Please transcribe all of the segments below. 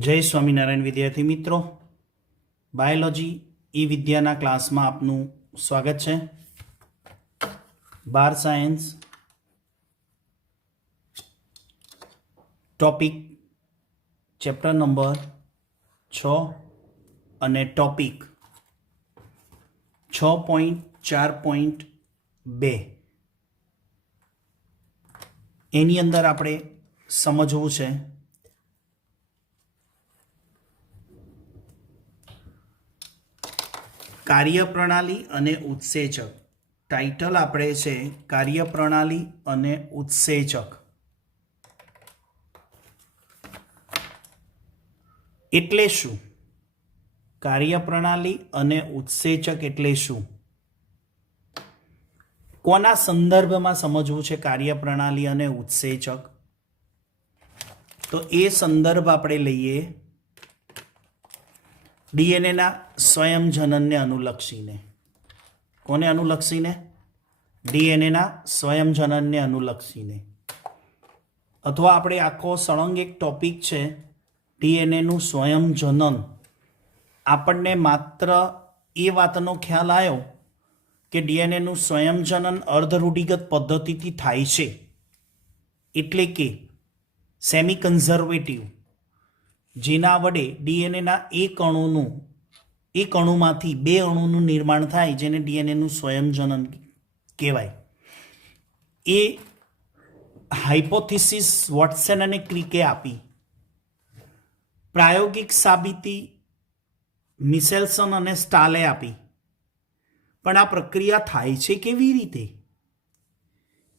जय स्वामीनारायण विद्यार्थी मित्रों, बायोलॉजी ई विद्याना क्लास में आपनु स्वागत है। बार सायन्स टॉपिक चैप्टर नंबर 6 અને ટોપિક 6.4.2 એની અંદર આપણે સમજવું છે કાર્યપ્રણાલી અને ઉત્સેચક। टाइटल આપણે છે કાર્યપ્રણાલી અને ઉત્સેચક। એટલે શું? કાર્યપ્રણાલી અને ઉત્સેચક એટલે શું? કોના સંદર્ભમાં સમજવું છે કાર્યપ્રણાલી અને ઉત્સેચક? તો એ સંદર્ભ આપણે લઈએ ડીએનએના સ્વયં જનનને અનુલક્ષીને। કોને અનુલક્ષીને? ડીએનએના સ્વયં જનનને અનુલક્ષીને। અથવા આપણે આખો સળંગ એક ટોપિક છે ડીએનએનું સ્વયં જનન। આપણને માત્ર એ વાતનો ખ્યાલ આવ્યો કે ડીએનએનું સ્વયં જનન અર્ધરૂઢિગત પદ્ધતિથી થાય છે, એટલે કે સેમી કન્ઝર્વેટિવ, જેના વડે ડીએનએના એક અણુમાંથી બે અણુનું નિર્માણ થાય, જેને ડીએનએનું સ્વયં જનન કહેવાય। એ હાઇપોથિસિસ વોટસન અને ક્રિકે આપી। પ્રાયોગિક સાબિતી મિશેલ્સન અને સ્ટાલે આપી। પણ આ પ્રક્રિયા થાય છે કેવી રીતે?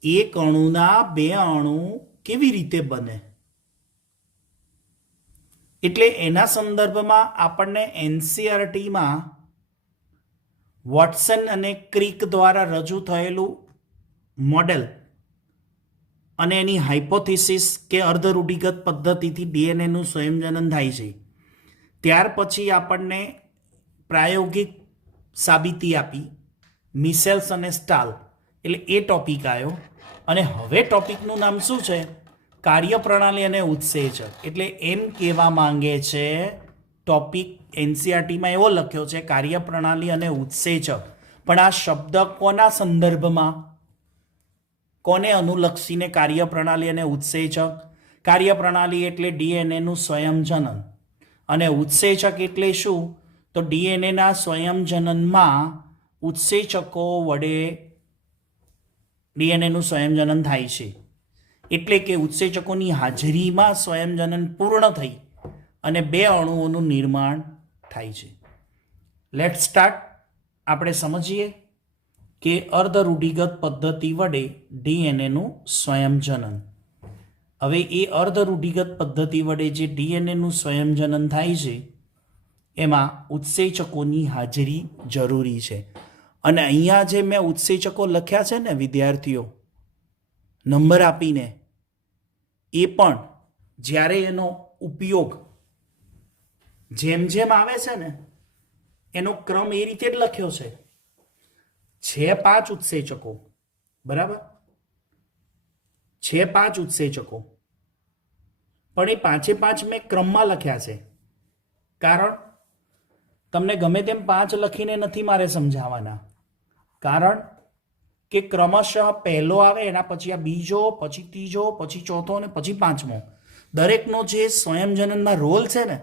એક અણુના બે અણુ કેવી રીતે બને? એટલે એના સંદર્ભમાં આપણને એનસીઆરટીમાં વોટસન અને ક્રિક દ્વારા રજૂ થયેલું મોડેલ અને એની હાઇપોથિસિસ કે અર્ધરૂઢિગત પદ્ધતિથી ડીએનએનું સ્વયંજનન થાય છે, ત્યાર પછી આપણને પ્રાયોગિક સાબિતી આપી મિશેલ્સ અને સ્ટાલ, એટલે એ ટોપિક આવ્યો। અને હવે ટોપિકનું નામ શું છે? કાર્યપ્રણાલી અને ઉત્સેચક। એટલે એમ કહેવા માંગે છે ટોપિક એનસીઆરટીમાં એવો લખ્યો છે કાર્યપ્રણાલી અને ઉત્સેચક, પણ આ શબ્દ કોના સંદર્ભમાં, કોને અનુલક્ષીને કાર્યપ્રણાલી અને ઉત્સેચક? કાર્યપ્રણાલી એટલે ડીએનએનું સ્વયંજનન અને ઉત્સેચક એટલે શું? તો ડીએનએના સ્વયંજનનમાં ઉત્સેચકો વડે ડીએનએનું સ્વયંજનન થાય છે, એટલે કે ઉત્સેચકોની હાજરીમાં સ્વયંજનન પૂર્ણ થઈ અને બે અણુઓનું નિર્માણ થાય છે। Late start. આપણે સમજીએ કે અર્ધરૂઢિગત પદ્ધતિ વડે ડીએનએનું સ્વયંજનન। હવે એ અર્ધરૂઢિગત પદ્ધતિ વડે જે ડીએનએનું સ્વયંજનન થાય છે એમાં ઉત્સેચકોની હાજરી જરૂરી છે। અને અહીંયા જે મેં ઉત્સેચકો લખ્યા છે ને વિદ્યાર્થીઓ, નંબર આપીને, એ પણ જ્યારે એનો ઉપયોગ જેમ જેમ આવે છે ને એનો ક્રમ એ રીતે જ લખ્યો છે। 5 ઉત્સેચકો, બરાબર? 5 ઉત્સેચકો, પણ એ 5 મેં ક્રમમાં લખ્યા છે, કારણ તમને ગમે તેમ 5 લખીને નથી મારે સમજાવવાના, કારણ કે ક્રમશઃ પહેલો આવે, એના પછી આ બીજો, પછી ત્રીજો, પછી ચોથો અને પછી પાંચમો। દરેકનો જે સ્વયંજનનમાં રોલ છે ને,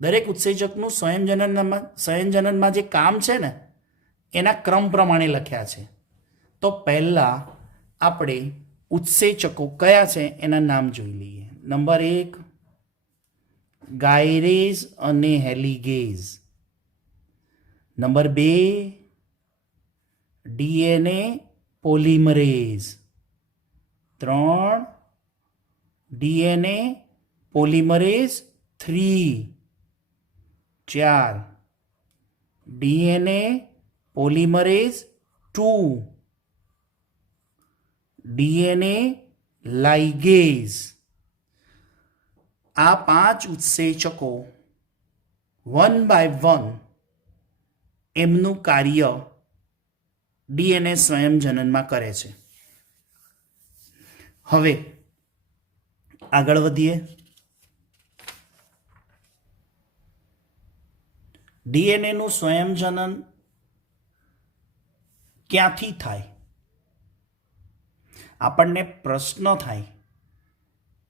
દરેક ઉત્સેચકનું સ્વયંજનનમાં જે કામ છે ને એના ક્રમ પ્રમાણે લખ્યા છે। તો પહેલા આપણે ઉત્સેચકો કયા છે એના નામ જોઈ લઈએ। નંબર 1 ગાયરેઝ અને helicase. Number 2 DNA polymerase. 3 DNA polymerase 3। 4 DNA polymerase 2। DNA ligase. આ 5 ઉત્સેચકો 1 બાય 1 એમનું કાર્ય ડીએનએ સ્વયંજનનમાં કરે છે। હવે આગળ વધીએ। ડીએનએનું સ્વયંજનન ક્યાંથી થાય? આપણને પ્રશ્ન થાય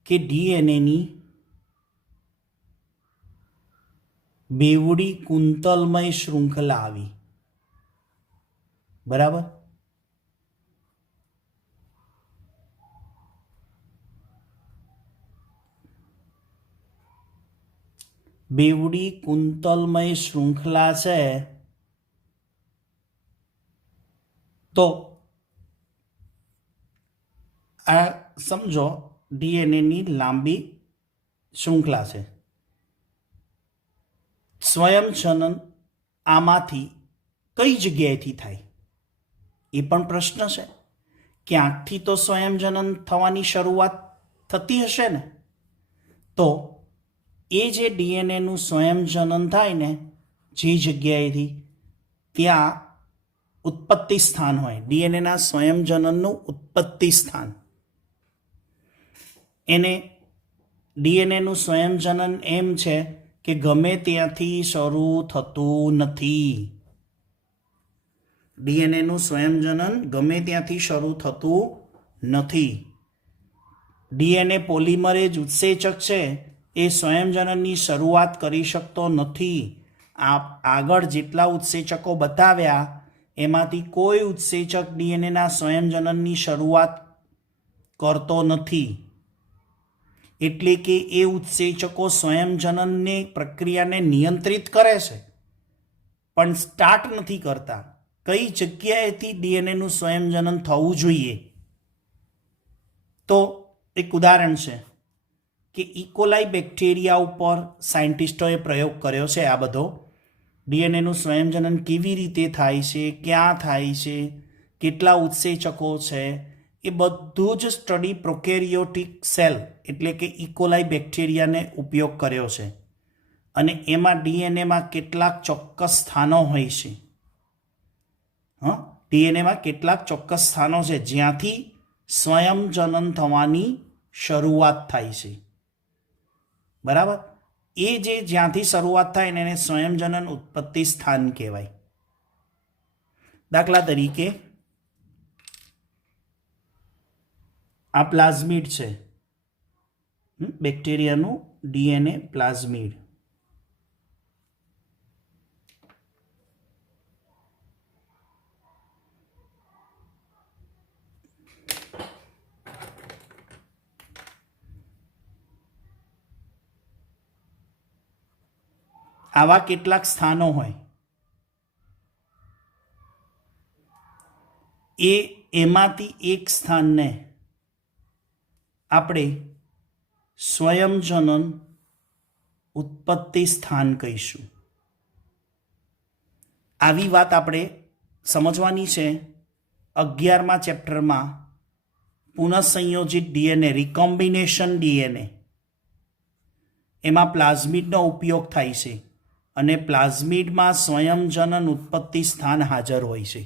કે ડીએનએની બેવડી કુંતલમય શૃંખલા આવી, બરાબર? બેવડી કુંતલમય શૃંખલા છે તો આ સમજો ડીએનએની લાંબી શૃંખલા છે. સ્વયંજનન આમાંથી કઈ જગ્યાએથી થાય એ પણ પ્રશ્ન છે. ક્યાંકથી તો સ્વયંજનન થવાની શરૂઆત થતી હશે ને. તો એ જે ડીએનએનું સ્વયંજનન થાય ને જે જગ્યાએથી, ત્યાં ઉત્પત્તિ સ્થાન હોય. ડીએનએના સ્વયંજનનનું ઉત્પત્તિ સ્થાન, એને ડીએનએનું સ્વયંજનન એમ છે કે ગમે ત્યાંથી શરૂ થતું નથી. ડીએનએનું સ્વયંજનન ગમે ત્યાંથી શરૂ થતું નથી. ડીએનએ પોલિમરેજ ઉત્સેચક છે એ સ્વયંજનનની શરૂઆત કરી શકતો નથી. આગળ જેટલા ઉત્સેચકો બતાવ્યા એમાંથી કોઈ ઉત્સેચક ડીએનએના સ્વયંજનનની શરૂઆત કરતો નથી. એટલે કે એ ઉત્સેચકો સ્વયંજનનની પ્રક્રિયાને નિયંત્રિત કરે છે પણ સ્ટાર્ટ નથી કરતા. કઈ જગ્યાએથી ડીએનએનું સ્વયંજનન થવું જોઈએ? તો એક ઉદાહરણ છે કે ઇકોલાઈ બેક્ટેરિયા ઉપર સાયન્ટિસ્ટોએ પ્રયોગ કર્યો છે. આ બધો ડીએનએનું સ્વયંજનન કેવી રીતે થાય છે, ક્યાં થાય છે, કેટલા ઉત્સેચકો છે, એ બધું જ સ્ટડી પ્રોકેરિયોટિક સેલ એટલે કે ઇકોલાઈ બેક્ટેરિયાને ઉપયોગ કર્યો છે. અને એમાં ડીએનએમાં કેટલાક ચોક્કસ સ્થાનો હોય છે. ડીએનએમાં કેટલાક ચોક્કસ સ્થાનો છે જ્યાંથી સ્વયંજનન થવાની શરૂઆત થાય છે, બરાબર? એ જે જ્યાંથી શરૂઆત થાય ને એને સ્વયંજનન ઉત્પત્તિ સ્થાન કહેવાય. દાખલા તરીકે આ પ્લાઝમિડ છે, બેક્ટેરિયાનું ડીએનએ પ્લાઝમિડ. આવા કેટલાક સ્થાનો હોય, એમાંથી એક સ્થાનને આપણે સ્વયંજનન ઉત્પત્તિ સ્થાન કહીશું. આવી વાત આપણે સમજવાની છે 11મા ચેપ્ટરમાં પુનઃસંયોજિત ડીએનએ, રિકોમ્બિનેશન ડીએનએ, એમાં પ્લાઝમિડનો ઉપયોગ થાય છે અને પ્લાઝમિડમાં સ્વયંજનન ઉત્પત્તિ સ્થાન હાજર હોય છે.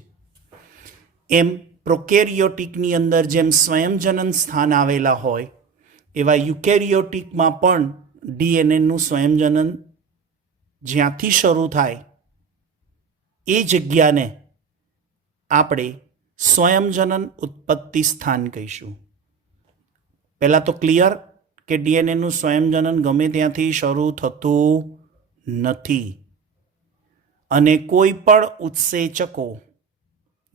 એમ પ્રોકેરિયોટિકની અંદર જેમ સ્વયંજનન સ્થાન આવેલા હોય એવા યુકેરિયોટિકમાં પણ ડીએનએનું સ્વયંજનન જ્યાંથી શરૂ થાય એ જગ્યાને આપણે સ્વયંજનન ઉત્પત્તિ સ્થાન કહીશું. પહેલાં તો ક્લિયર કે ડીએનએનું સ્વયંજનન ગમે ત્યાંથી શરૂ થતું નથી અને કોઈ પણ ઉત્સેચકો,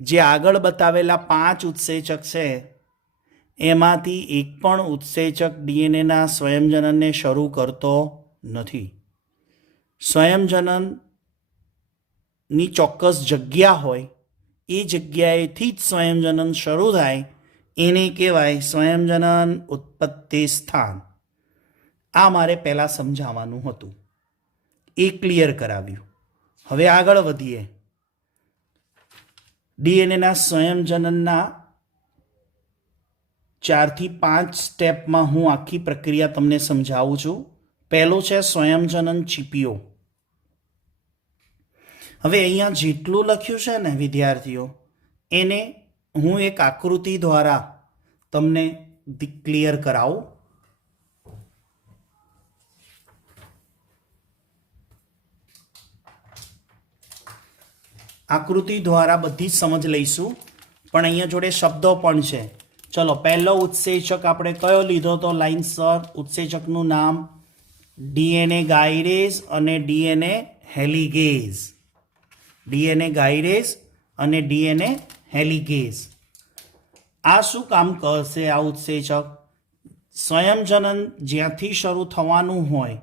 જે આગળ બતાવેલા 5 ઉત્સેચક છે એમાંથી એક પણ ઉત્સેચક ડીએનએના સ્વયંજનનને શરૂ કરતો નથી. સ્વયંજનનની ચોક્કસ જગ્યા હોય એ જગ્યાએથી જ સ્વયંજનન શરૂ થાય એને કહેવાય સ્વયંજનન ઉત્પત્તિ સ્થાન. આ મારે પહેલાં સમજાવવાનું હતું, એ ક્લિયર કરાવ્યું. હવે આગળ વધીએ. ડીએનએના સ્વયંજનનના 4 થી 5 સ્ટેપમાં હું આખી પ્રક્રિયા તમને સમજાવું છું. પહેલું છે સ્વયંજનન ચીપીઓ. હવે અહીંયા જેટલું લખ્યું છે ને વિદ્યાર્થીઓ, એને હું એક આકૃતિ દ્વારા તમને ક્લિયર કરાવું. આકૃતિ દ્વારા બધી જ સમજ લઈશું, પણ અહીંયા જોડે શબ્દો પણ છે. ચલો, પહેલો ઉત્સેચક આપણે કયો લીધો તો લાઇનસર? ઉત્સેચકનું નામ ડીએનએ ગાયરેઝ અને ડીએનએ હેલિગેઝ. ડીએનએ ગાયરેઝ અને ડીએનએ હેલિગેઝ. આ શું કામ કરશે? આ ઉત્સેચક સ્વયંજનન જ્યાંથી શરૂ થવાનું હોય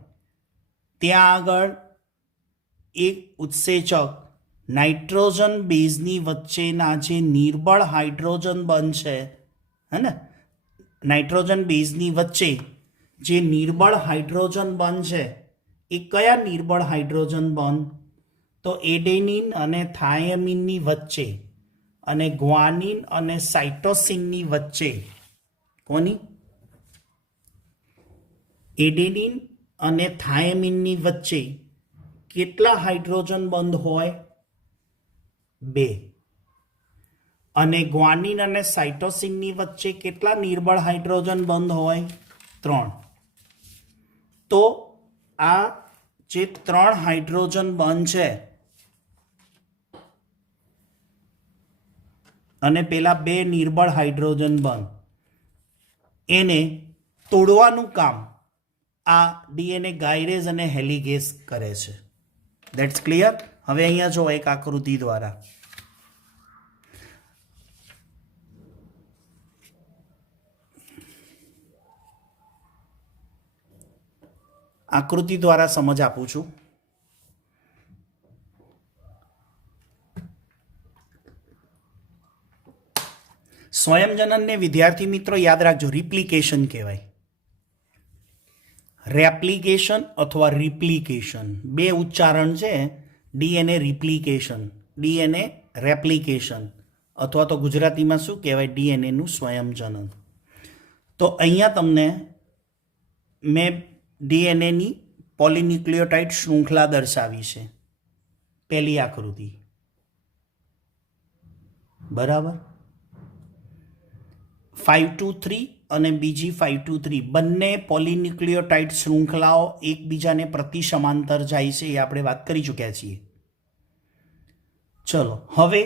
ત્યાં આગળ એક ઉત્સેચક નાઇટ્રોજન બેઝની વચ્ચેના જે નિર્બળ હાઇડ્રોજન બંધ છે, હે ને, નાઇટ્રોજન બેઝની વચ્ચે જે નિર્બળ હાઇડ્રોજન બંધ છે એ કયા નિર્બળ હાઇડ્રોજન બંધ? તો એડેનિન અને થાયમિનની વચ્ચે અને ગ્વાનિન અને સાઇટોસિનની વચ્ચે. કોની? એડેનિન અને થાયમિનની વચ્ચે કેટલા હાઇડ્રોજન બંધ હોય? 2. અને ગ્વાનિન અને સાઇટોસિનની વચ્ચે કેટલા નિર્બળ હાઇડ્રોજન બંધ હોય? 3. તો આ જે 3 હાઇડ્રોજન બંધ છે અને પેલા 2 નિર્બળ હાઇડ્રોજન બંધ, એને તોડવાનું કામ આ ડીએનએ ગાયરેઝ અને હેલિગેઝ કરે છે. That's clear? હવે અહીંયા જો એક આકૃતિ દ્વારા સમજ આપું છું. સ્વયંજનનને વિદ્યાર્થી મિત્રો યાદ રાખજો, રિપ્લિકેશન કહેવાય. રેપ્લિકેશન અથવા રિપ્લિકેશન બે ઉચ્ચારણ છે. ડીએનએ રિપ્લિકેશન, ડીએનએ રેપ્લિકેશન, અથવા તો ગુજરાતીમાં શું કહેવાય? ડીએનએનું સ્વયંજનન. તો અહીંયા તમને મેં ડીએનએની પોલીન્યુક્લિયોટાઇડ શૃંખલા દર્શાવી છે. પહેલી આકૃતિ, બરાબર. 523 અને બીજી 523 બંને પોલીન્યુક્લિયોટાઇડ શૃંખલાઓ એકબીજાને પ્રતિ સમાંતર જાય છે, એ આપણે વાત કરી ચૂક્યા છીએ. ચલો, હવે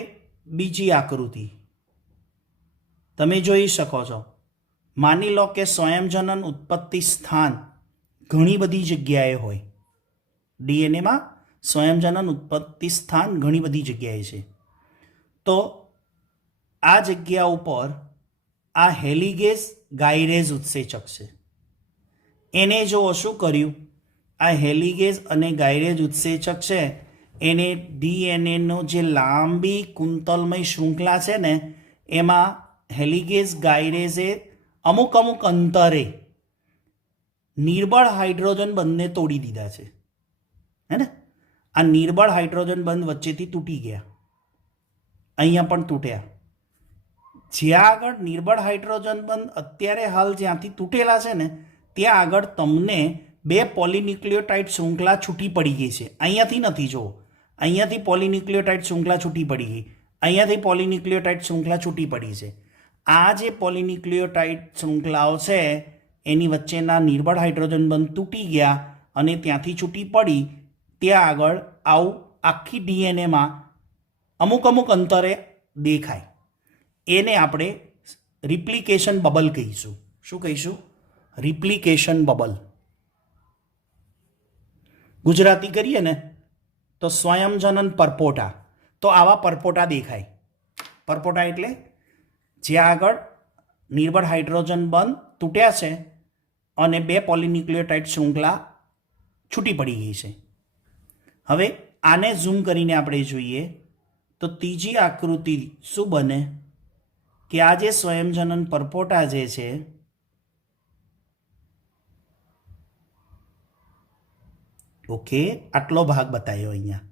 બીજી આકૃતિ તમે જોઈ શકો છો. માની લો કે સ્વયંજનન ઉત્પત્તિ સ્થાન ઘણી બધી જગ્યાએ હોય. ડીએનએમાં સ્વયંજનન ઉત્પત્તિ સ્થાન ઘણી બધી જગ્યાએ છે. તો આ જગ્યા ઉપર આ હેલિગેઝ ગાયરેઝ ઉત્સેચક છે. એને જો શું કર્યું, આ હેલિગેઝ અને ગાયરેઝ ઉત્સેચક છે એને ડીએનએનો જે લાંબી કુંતલમય શૃંખલા છે ને એમાં હેલિગેઝ ગાયરેઝે અમુક અંતરે નિર્બળ હાઇડ્રોજન બંધને તોડી દીધા છે, હે ને. આ નિર્બળ હાઇડ્રોજન બંધ વચ્ચેથી તૂટી ગયા, અહીંયા પણ તૂટ્યા. જ્યાં આગળ નિર્બળ હાઇડ્રોજન બંધ અત્યારે હાલ જ્યાંથી તૂટેલા છે ને ત્યાં આગળ તમને 2 પોલીન્યુક્લિયોટાઇડ શૃંખલા છૂટી પડી ગઈ છે. અહીંયાથી નથી, જુઓ, અહીંયાથી પોલીન્યુક્લિયોટાઇડ શૃંખલા છૂટી પડી ગઈ, અહીંયાથી પોલીન્યુક્લિયોટાઇડ શૃંખલા છૂટી પડી છે. આ જે પોલીન્યુક્લિયોટાઇડ શૃંખલાઓ છે એની વચ્ચેના નિર્બળ હાઇડ્રોજન બંધ તૂટી ગયા અને ત્યાંથી છૂટી પડી ત્યાં આગળ આવું આખી ડીએનએમાં અમુક અંતરે દેખાય. એને આપણે રિપ્લિકેશન બબલ કહીશું. શું કહીશું? રિપ્લિકેશન બબલ. ગુજરાતી કરીએ ને તો સ્વયંજનન પરપોટા. તો આવા પરપોટા દેખાય. પરપોટા એટલે જ્યાં આગળ નિર્બળ હાઇડ્રોજન બંધ તૂટ્યા છે અને 2 પોલીન્યુક્લિયોટાઇડ શૃંખલા છૂટી પડી ગઈ છે. હવે આને ઝૂમ કરીને આપણે જોઈએ તો ત્રીજી આકૃતિ શું બને કે આ જે સ્વયંજનન પરપોટા જે છે ઓકે, આટલો ભાગ બતાવ્યો અહીંયા,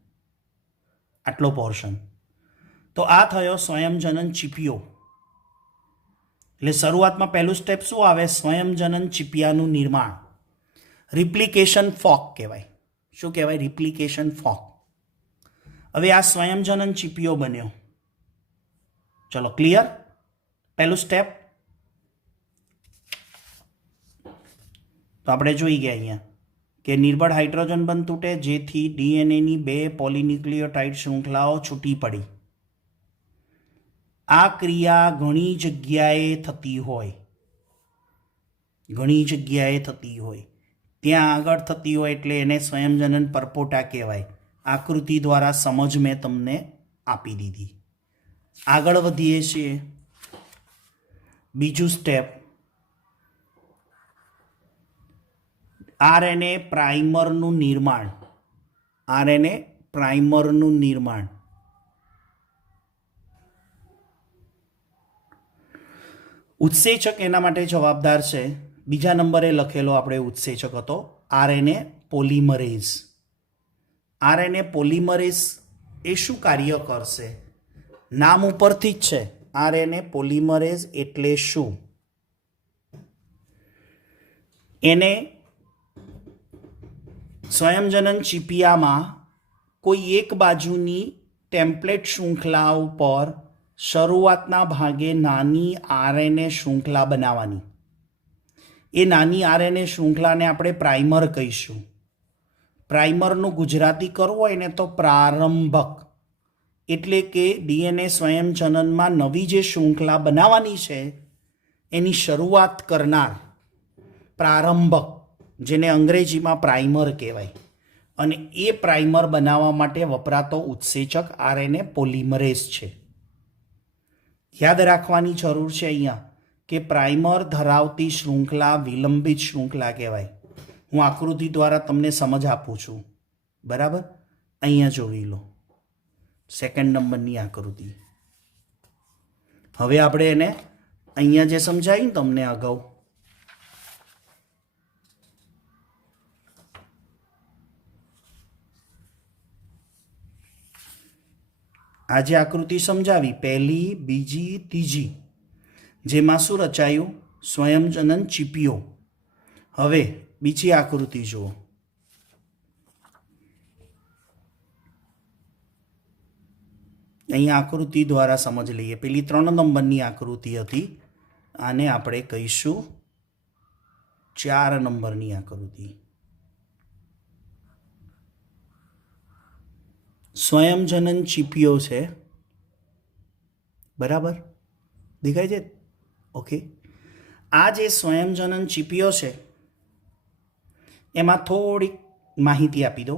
આટલો પોર્શન. તો આ થયો સ્વયંજનન ચીપિયો. એટલે શરૂઆતમાં પહેલું સ્ટેપ શું આવે? સ્વયંજનન ચીપિયાનું નિર્માણ. રિપ્લિકેશન ફોક કહેવાય. શું કહેવાય? રિપ્લિકેશન ફોક. હવે આ સ્વયંજનન ચીપિયો બન્યો. ચલો, ક્લિયર? પહેલું સ્ટેપ તો આપણે જોઈ ગયા અહીંયા. કે નિર્બળ હાઇડ્રોજન બંધ તૂટે જેથી ડીએનએની 2 પોલીન્યુક્લિયોટાઇડ શૃંખલાઓ છૂટી પડી. આ ક્રિયા ઘણી જગ્યાએ થતી હોય, ત્યાં આગળ થતી હોય એટલે એને સ્વયંજનન પરપોટા કહેવાય. આકૃતિ દ્વારા સમજ મેં તમને આપી દીધી. આગળ વધીએ છીએ. બીજું સ્ટેપ, આરએનએ પ્રાઇમરનું નિર્માણ. ઉત્સેચક એના માટે જવાબદાર છે. બીજા નંબરે લખેલો આપણે ઉત્સેચક હતો આરએનએ પોલિમરેઝ. આરએનએ પોલિમરેઝ એ શું કાર્ય કરશે? નામ ઉપરથી જ છે. આરએનએ પોલિમરેઝ એટલે શું? એને સ્વયંજનન ચીપિયામાં કોઈ એક બાજુની ટેમ્પલેટ શૃંખલા ઉપર શરૂઆતના ભાગે નાની આરએનએ શૃંખલા બનાવવાની. એ નાની આરએનએ શૃંખલાને આપણે પ્રાઇમર કહીશું. પ્રાઇમરનું ગુજરાતી કરવું હોય ને તો પ્રારંભક, એટલે કે ડીએનએ સ્વયંજનનમાં નવી જે શૃંખલા બનાવવાની છે એની શરૂઆત કરનાર પ્રારંભક, જેને અંગ્રેજીમાં પ્રાઇમર કહેવાય. અને એ પ્રાઇમર બનાવવા માટે વપરાતો ઉત્સેચક આરએનએ પોલિમરેઝ છે. યાદ રાખવાની જરૂર છે અહીંયા કે પ્રાઇમર ધરાવતી શૃંખલા વિલંબિત શૃંખલા કહેવાય. હું આકૃતિ દ્વારા તમને સમજ આપું છું, બરાબર? અહીંયા જોઈ લો 2nd નંબરની આકૃતિ. હવે આપણે એને અહીંયા જે સમજાવ્યું તમને અગાઉ, આ જે આકૃતિ સમજાવી પહેલી, બીજી, ત્રીજી, જેમાં શું રચાયું? સ્વયંજનન ચીપિયો. હવે બીજી આકૃતિ જુઓ. અહીંયા આકૃતિ દ્વારા સમજ લઈએ. પેલી 3 નંબરની આકૃતિ હતી, આને આપણે કહીશું 4 નંબરની આકૃતિ. સ્વયંજનન ચીપિયો છે, બરાબર? દેખાય છે? ઓકે. આ જે સ્વયંજનન ચીપિયો છે એમાં થોડીક માહિતી આપી દો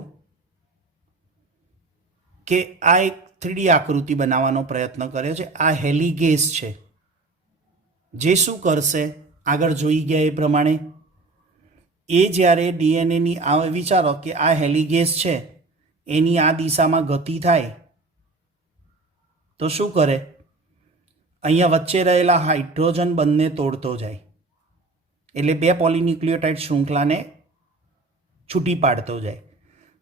કે આ એક 3D આકૃતિ બનાવવાનો પ્રયત્ન કર્યો છે. આ હેલિગેસ છે, જે શું કરશે આગળ જોઈ ગયા એ પ્રમાણે, એ જ્યારે ડીએનએની વિચારો કે આ હેલિગેસ છે એની આ દિશામાં ગતિ થાય તો શું કરે? અહીંયા વચ્ચે રહેલા હાઇડ્રોજન બંધને તોડતો જાય, એટલે 2 પોલીન્યુક્લિયોટાઇડ શૃંખલાને છૂટી પાડતો જાય.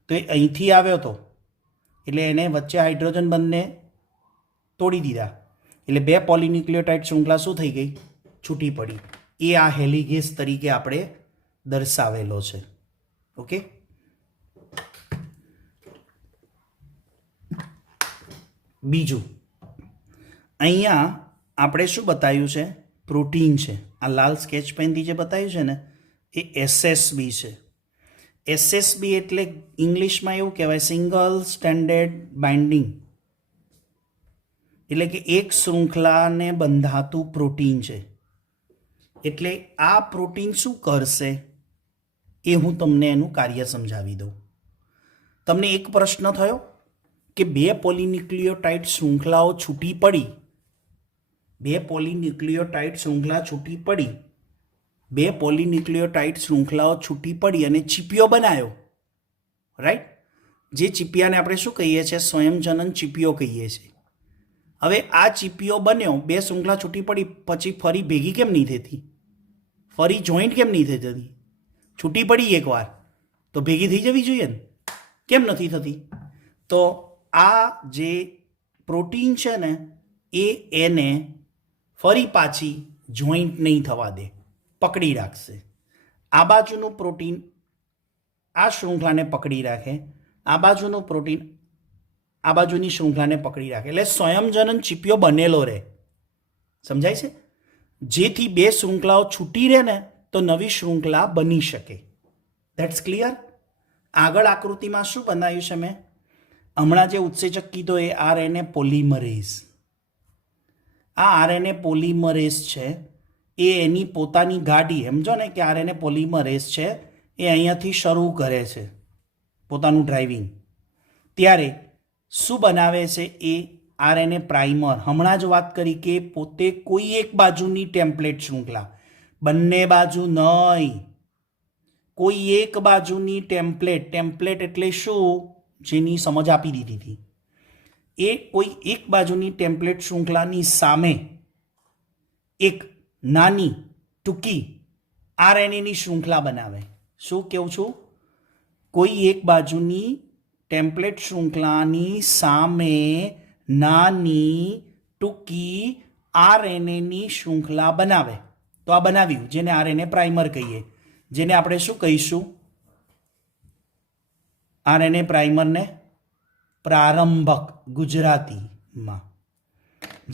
તો એ અહીંથી આવ્યો હતો એટલે એને વચ્ચે હાઇડ્રોજન બંધને તોડી દીધા, એટલે 2 પોલીન્યુક્લિયોટાઇડ શૃંખલા શું થઈ ગઈ? છૂટી પડી. એ આ હેલિગેસ તરીકે આપણે દર્શાવેલો છે. ઓકે. બીજું, અહીંયા આપણે શું બતાવ્યું છે? પ્રોટીન છે. આ લાલ સ્કેચ પેનથી જે બતાવ્યું છે ને એ એસએસબી છે. એસએસબી એટલે ઇંગ્લિશમાં એવું કહેવાય સિંગલ સ્ટેન્ડર્ડ બાઇન્ડિંગ, એટલે કે એક શૃંખલાને બંધાતું પ્રોટીન છે. એટલે આ પ્રોટીન શું કરશે એ હું તમને એનું કાર્ય સમજાવી દઉં. તમને એક પ્રશ્ન થયો કે 2 પોલીન્યુક્લિયોટાઇડ શૃંખલાઓ છૂટી પડી, 2 પોલીન્યુક્લિયોટાઇડ શૃંખલા છૂટી પડી, 2 પોલીન્યુક્લિયોટાઇડ શૃંખલાઓ છૂટી પડી અને ચીપિયો બનાવ્યો, રાઈટ? જે ચીપિયાને આપણે શું કહીએ છીએ? સ્વયંજનન ચીપિયો કહીએ છીએ. હવે આ ચીપિયો બન્યો, 2 શૃંખલા છૂટી પડી, પછી ફરી ભેગી કેમ નહીં થતી? ફરી જોઈન્ટ કેમ નહીં થતી? છૂટી પડી એકવાર તો ભેગી થઈ જવી જોઈએ ને, કેમ નથી થતી? તો આ જે પ્રોટીન છે ને એ એને ફરી પાછી જોઈન્ટ નહીં થવા દે, પકડી રાખશે. આ બાજુનું પ્રોટીન આ શૃંખલાને પકડી રાખે, આ બાજુનું પ્રોટીન આ બાજુની શૃંખલાને પકડી રાખે, એટલે સ્વયંજનન ચીપિયો બનેલો રહે. સમજાય છે? જેથી 2 શૃંખલાઓ છૂટી રહે ને તો નવી શૃંખલા બની શકે. That's clear? આગળ આકૃતિમાં શું બનાવ્યું છે મેં હમણાં જે ઉત્સેચક કીધો એ આરએનએ પોલિમરેઝ. આ આરએનએ પોલિમરેઝ છે એ એની પોતાની ગાડી, સમજો ને કે આરએનએ પોલિમરેઝ છે એ અહીંયાથી શરૂ કરે છે પોતાનું ડ્રાઇવિંગ. ત્યારે શું બનાવે છે એ આરએનએ પ્રાઇમર. હમણાં જ વાત કરી કે પોતે કોઈ એક બાજુની ટેમ્પલેટ શૃંખલા, બંને બાજુ નહીં, કોઈ એક બાજુની ટેમ્પલેટ. ટેમ્પલેટ એટલે શું? જેની સમજ આપી દીધી હતી. એ કોઈ એક બાજુની ટેમ્પલેટ શૃંખલાની સામે એક નાની ટૂંકી આરએનએની શૃંખલા બનાવે. શું કહું છું? કોઈ એક બાજુની ટેમ્પલેટ શૃંખલાની સામે નાની ટૂંકી આરએનએની શૃંખલા બનાવે. તો આ બનાવ્યું, જેને આરએનએ પ્રાઇમર કહીએ, જેને આપણે શું કહીશું? આરએનએ પ્રાઇમરને પ્રારંભક ગુજરાતીમાં,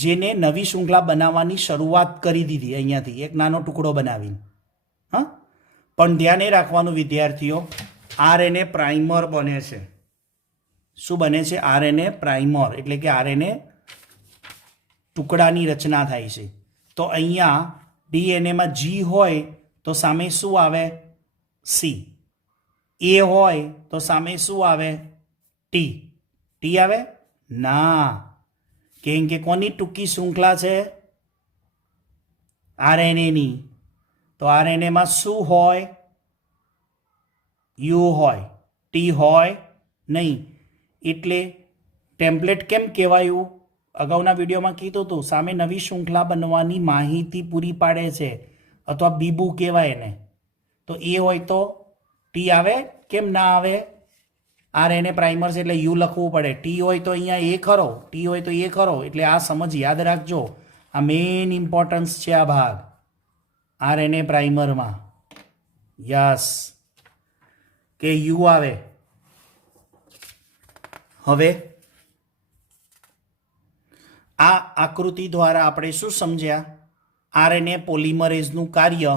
જેને નવી શૃંખલા બનાવવાની શરૂઆત કરી દીધી અહીંયાથી એક નાનો ટુકડો બનાવીને. હા, પણ ધ્યાન એ રાખવાનું વિદ્યાર્થીઓ, આરએનએ પ્રાઇમર બને છે. શું બને છે? આરએનએ પ્રાઇમર, એટલે કે આરએનએ ટુકડાની રચના થાય છે. તો અહીંયા ડીએનએમાં જી હોય તો સામે શું આવે? સી. એ હોય તો સામે શું આવે? ટી. ટી આવે? ના, કેમ કે કોની ટૂંકી શૃંખલા છે? આરએનએની. તો આરએનએમાં શું હોય? યુ હોય, ટી હોય નહીં. એટલે ટેમ્પલેટ કેમ કહેવાયું? અગાઉના વિડીયોમાં કીધું હતું, સામે નવી શૃંખલા બનવાની માહિતી પૂરી પાડે છે, અથવા બીબુ કહેવાય એને. તો એ હોય તો ટી આવે? કેમ ના આવે? આરએનએ પ્રાઇમર છે એટલે યુ લખવું પડે. ટી હોય તો અહીંયા એ ખરો, ટી હોય તો એ ખરો. એટલે આ સમજ યાદ રાખજો, આ મેઇન ઇમ્પોર્ટન્સ છે આ ભાગ આરએનએ પ્રાઇમરમાં. યસ, કે યુ આવે. હવે આ આકૃતિ દ્વારા આપણે શું સમજ્યા? આરએનએ પોલિમરેઝનું કાર્ય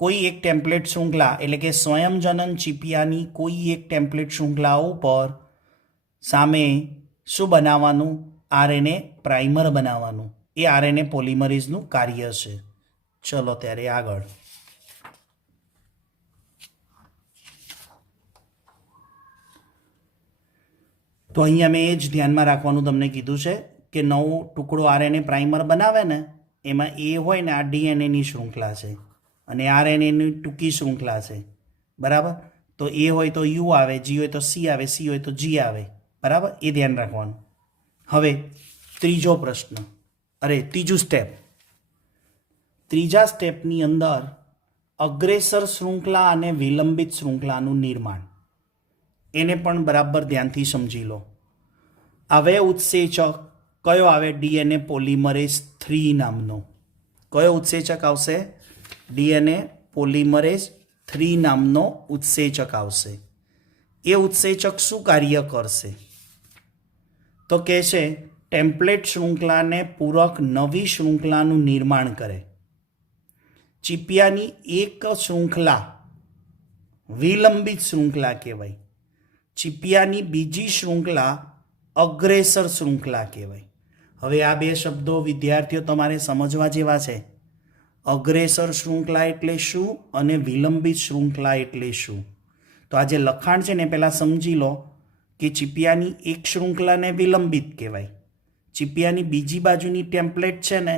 કોઈ એક ટેમ્પલેટ શૃંખલા, એટલે કે સ્વયંજનન ચીપિયાની કોઈ એક ટેમ્પલેટ શૃંખલા ઉપર સામે શું બનાવવાનું? આરએનએ પ્રાઇમર બનાવવાનું. એ આરએનએ પોલિમરેઝનું કાર્ય છે. ચલો ત્યારે આગળ. તો અહીંયા મેં એ જ ધ્યાનમાં રાખવાનું તમને કીધું છે કે નવો ટુકડો આરએનએ પ્રાઇમર બનાવે ને, એમાં એ હોય ને, આ ડીએનએની શૃંખલા છે અને આરએનએની ટૂંકી શૃંખલા છે. બરાબર? તો એ હોય તો યુ આવે, જી હોય તો સી આવે, સી હોય તો જી આવે. બરાબર? એ ધ્યાન રાખવાનું. હવે ત્રીજું સ્ટેપ. ત્રીજા સ્ટેપની અંદર અગ્રેસર શૃંખલા અને વિલંબિત શૃંખલાનું નિર્માણ. એને પણ બરાબર ધ્યાનથી સમજી લો. હવે ઉત્સેચક કયો આવે? ડીએનએ પોલિમરેઝ 3 નામનો. કયો ઉત્સેચક આવશે? ડીએનએ પોલિમરેઝ 3 નામનો ઉત્સેચક આવશે. એ ઉત્સેચક શું કાર્ય કરશે? તો કહે છે ટેમ્પલેટ શૃંખલાને પૂરક નવી શૃંખલાનું નિર્માણ કરે. ચીપિયાની એક શૃંખલા વિલંબિત શૃંખલા કહેવાય. ચીપિયાની બીજી શૃંખલા અગ્રેસર શૃંખલા કહેવાય. હવે આ બે શબ્દો વિદ્યાર્થીઓ તમારે સમજવા જેવા છે. અગ્રેસર શૃંખલા એટલે શું અને વિલંબિત શૃંખલા એટલે શું? તો આ જે લખાણ છે ને પહેલાં સમજી લો કે ચીપિયાની એક શૃંખલાને વિલંબિત કહેવાય. ચીપિયાની બીજી બાજુની ટેમ્પલેટ છે ને,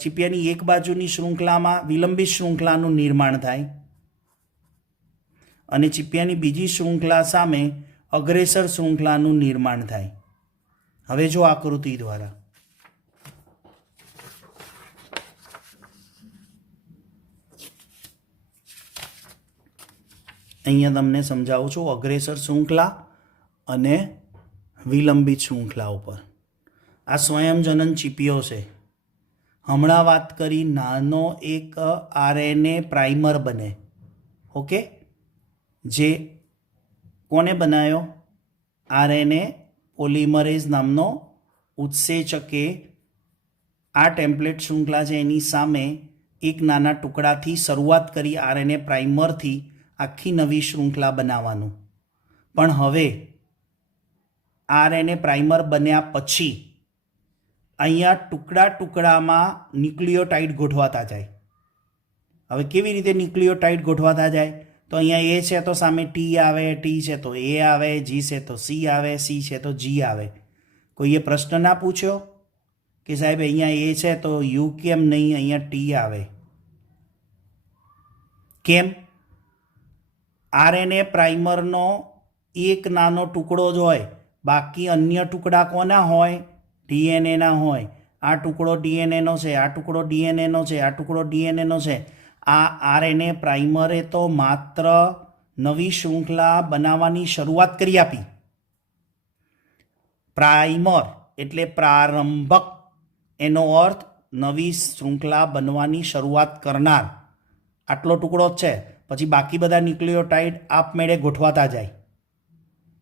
ચીપિયાની એક બાજુની શૃંખલામાં વિલંબિત શૃંખલાનું નિર્માણ થાય અને ચીપિયાની બીજી શૃંખલા સામે અગ્રેસર શૃંખલાનું નિર્માણ થાય. હવે જો આકૃતિ દ્વારા અહીંયા તમને સમજાવું છું અગ્રેસર શૃંખલા અને વિલંબિત શૃંખલા ઉપર. આ સ્વયંજનન ચીપિયો છે. હમણાં વાત કરી નાનો એક આરએનએ પ્રાઇમર બને. ઓકે, જે કોને બનાવ્યો? આરએનએ પોલિમરેઝ નામનો ઉત્સેચકે આ ટેમ્પલેટ શૃંખલા છે એની સામે એક નાના ટુકડાથી શરૂઆત કરી આરએનએ પ્રાઇમરથી આખી નવી શૃંખલા બનાવવાનું. પણ હવે આરએનએ પ્રાઇમર બન્યા પછી અહીંયા ટુકડામાં ન્યુક્લિયોટાઇડ ગોઠવાતા જાય. હવે કેવી રીતે ન્યુક્લિયોટાઇડ ગોઠવાતા જાય? તો અહીંયા એ છે તો સામે ટી આવે, ટી છે તો એ આવે, જી છે તો સી આવે, સી છે તો જી આવે. કોઈએ પ્રશ્ન ના પૂછ્યો કે સાહેબ અહીંયા એ છે તો યુ કેમ નહીં, અહીંયા ટી આવે? કેમ? આરએનએ પ્રાઇમરનો એક નાનો ટુકડો જ હોય, બાકી અન્ય ટુકડા કોના હોય? ડીએનએના હોય. આ ટુકડો ડીએનએનો છે, આ ટુકડો ડીએનએનો છે, આ ટુકડો ડીએનએનો છે. આ આરએનએ પ્રાઇમરે તો માત્ર નવી શૃંખલા બનાવવાની શરૂઆત કરી આપી. પ્રાઇમર એટલે પ્રારંભક, એનો અર્થ નવી શૃંખલા બનવાની શરૂઆત કરનાર. આટલો ટુકડો જ છે. પછી બાકી બધા ન્યુક્લિયોટાઇડ આપમેળે ગોઠવાતા જાય.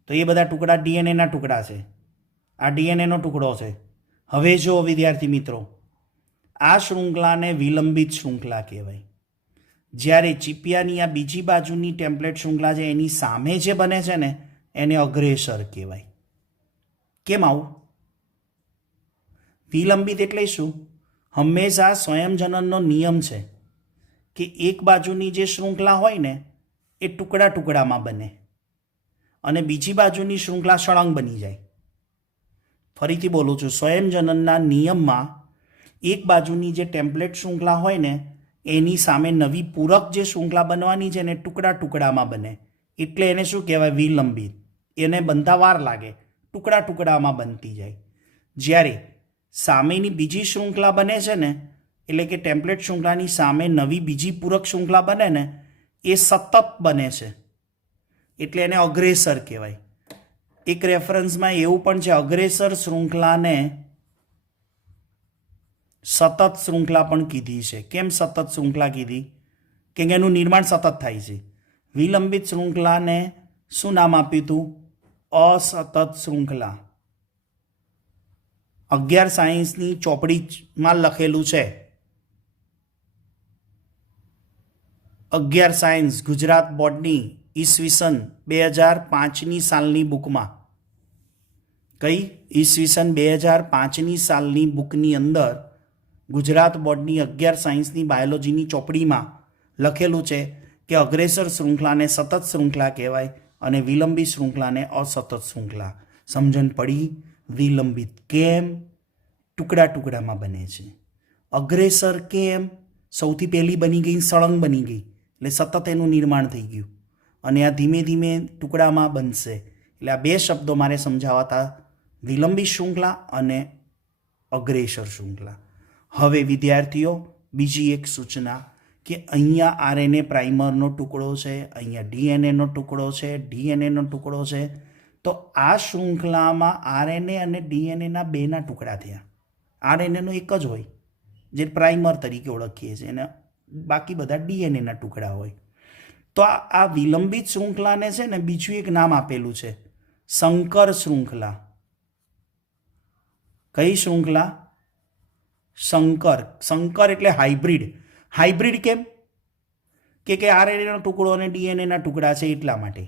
તો એ બધા ટુકડા ડીએનએના ટુકડા છે. આ ડીએનએનો ટુકડો છે. હવે જો વિદ્યાર્થી મિત્રો, આ શૃંખલાને વિલંબિત શૃંખલા કહેવાય. જ્યારે ચીપિયાની આ બીજી બાજુની ટેમ્પલેટ શૃંખલા છે એની સામે જે બને છે ને એને અગ્રેસર કહેવાય. કેમ આવું? વિલંબિત એટલે શું? હંમેશા સ્વયંજનનનો નિયમ છે કે એક બાજુની જે શૃંખલા હોય ને એ ટુકડામાં બને અને બીજી બાજુની શૃંખલા સળંગ બની જાય. ફરીથી બોલું છું, સ્વયંજનનના નિયમમાં એક બાજુની જે ટેમ્પલેટ શૃંખલા હોય ને એની સામે નવી પૂરક જે શૃંખલા બનવાની છે ને ટુકડામાં બને. એટલે એને શું કહેવાય? વિલંબિત. એને બનતા વાર લાગે, ટુકડામાં બનતી જાય. જ્યારે સામેની બીજી શૃંખલા બને છે ને, એટલે કે ટેમ્પલેટ શૃંખલાની સામે નવી બીજી પૂરક શૃંખલા બને ને એ સતત બને છે, એટલે એને અગ્રેસર કહેવાય. એક રેફરન્સમાં એવું પણ છે, અગ્રેસર શૃંખલાને સતત શૃંખલા પણ કીધી છે. કેમ સતત શૃંખલા કીધી? કેમ કે એનું નિર્માણ સતત થાય છે. વિલંબિત શૃંખલાને શું નામ આપ્યું હતું? અસતત શૃંખલા. 11 સાયન્સની ચોપડીમાં લખેલું છે. 11 સાયન્સ ગુજરાત બોર્ડની ઈસવીસન 2005ની સાલની બુકમાં. કઈ? ઈસવીસન 2005ની સાલની બુકની અંદર ગુજરાત બોર્ડની 11 સાયન્સની બાયોલોજીની ચોપડીમાં લખેલું છે કે અગ્રેસર શૃંખલાને સતત શૃંખલા કહેવાય અને વિલંબિત શૃંખલાને અસતત શૃંખલા. સમજણ પડી? વિલંબિત કેમ? ટુકડામાં બને છે. અગ્રેસર કેમ? સૌથી પહેલી બની ગઈ સળંગ બની ગઈ એટલે સતત એનું નિર્માણ થઈ ગયું અને આ ધીમે ધીમે ટુકડામાં બનશે. એટલે આ બે શબ્દો મારે સમજાવતા, વિલંબિત શૃંખલા અને અગ્રેસર શૃંખલા. હવે વિદ્યાર્થીઓ, બીજી એક સૂચના કે અહીંયા આરએનએ પ્રાઇમરનો ટુકડો છે, અહીંયા ડીએનએનો ટુકડો છે, ડીએનએનો ટુકડો છે. તો આ શૃંખલામાં આરએનએ અને ડીએનએના બેના ટુકડા થયા. આરએનએનો એક જ હોય જે પ્રાઇમર તરીકે ઓળખીએ છીએ અને બાકી બધા ડીએનએના ટુકડા હોય. તો આ વિલંબિત શૃંખલાને છે ને બીજું એક નામ આપેલું છે, સંકર શૃંખલા. કઈ શૃંખલા? સંકર. સંકર એટલે હાઇબ્રિડ. હાઇબ્રિડ કેમ? કે આરએનએનો ટુકડો અને ડીએનએના ટુકડા છે એટલા માટે.